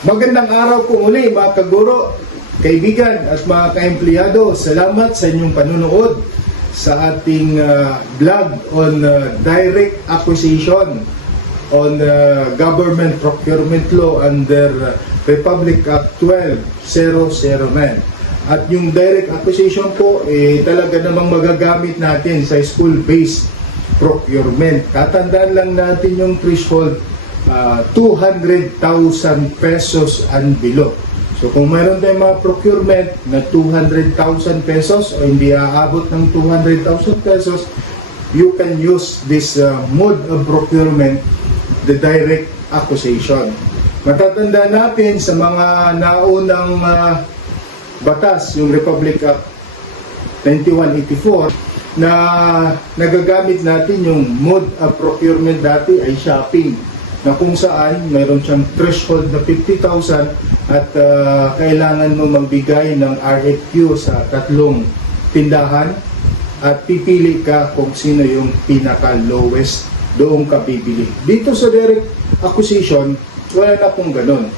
Magandang araw po muli mga kaguro, kaibigan at mga kaempleyado. Salamat sa inyong panunood sa ating vlog on direct acquisition on government procurement law under Republic Act 12009. At yung direct acquisition po, talaga namang magagamit natin sa school-based procurement. Tatandaan lang natin yung threshold, 200,000 pesos and below. So kung mayroon tayong mga procurement na 200,000 pesos o hindi aabot ng 200,000 pesos, you can use this mode of procurement, the direct acquisition. Matatanda natin sa mga naunang batas, yung Republic Act 9184, na nagagamit natin yung mode of procurement dati ay shopping, na kung saan mayroon siyang threshold na 50,000 at kailangan mo magbigay ng RFQ sa 3 tindahan at pipili ka kung sino yung pinaka-lowest, doon ka bibili. Dito sa direct acquisition, wala na pong ganun.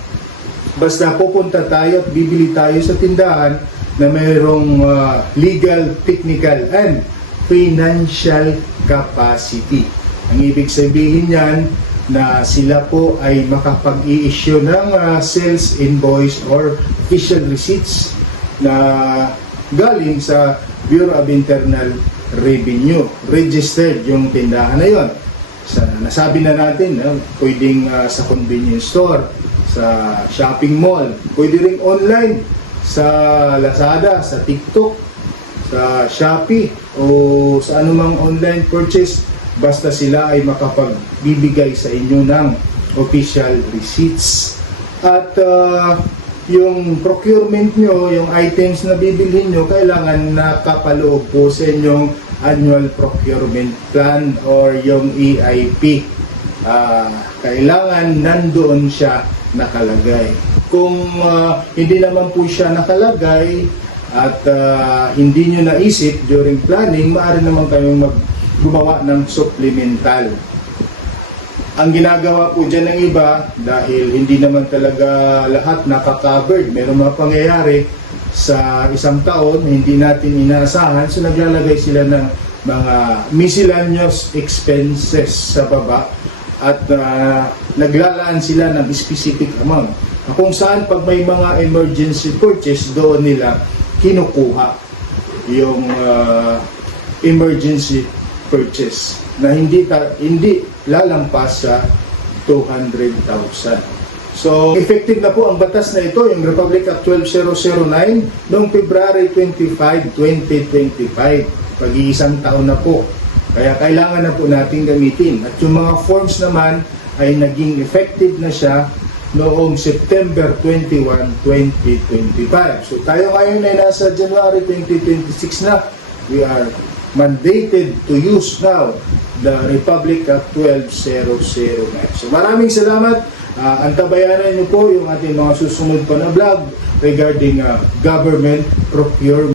Basta pupunta tayo at bibili tayo sa tindahan na mayroong legal, technical, and financial capacity. Ang ibig sabihin yan, na sila po ay makapag-i-issue ng sales invoice or official receipts na galing sa Bureau of Internal Revenue. Registered yung tindahan na yon. Nasabi na natin, pwedeng sa convenience store, sa shopping mall, pwede rin online, sa Lazada, sa TikTok, sa Shopee, o sa anumang online purchase, basta sila ay makapagbibigay sa inyo ng official receipts. At yung procurement nyo, yung items na bibilhin nyo, kailangan nakapaloob po sa inyong annual procurement plan or yung EIP. Kailangan nandoon siya nakalagay. Kung hindi naman po siya nakalagay at hindi nyo naisip during planning, maaari naman kayong gumawa ng supplemental. Ang ginagawa po dyan ng iba, dahil hindi naman talaga lahat nakaka-covered, mayroong mga pangyayari sa isang taon, hindi natin inaasahan, so naglalagay sila ng mga miscellaneous expenses sa baba at naglalaan sila ng specific amount. Kung saan pag may mga emergency purchase, doon nila kinukuha yung emergency purchase na hindi lalampas sa 200,000. So, effective na po ang batas na ito, yung Republic Act 12009, noong February 25, 2025. Pag-iisang taon na po. Kaya kailangan na po natin gamitin. At yung mga forms naman ay naging effective na siya noong September 21, 2025. So, tayo ngayon ay nasa January 2026 na. We are mandated to use now the Republic Act 12009. So maraming salamat. Antabayanan niyo po yung ating mga susunod pa na vlog regarding government procurement.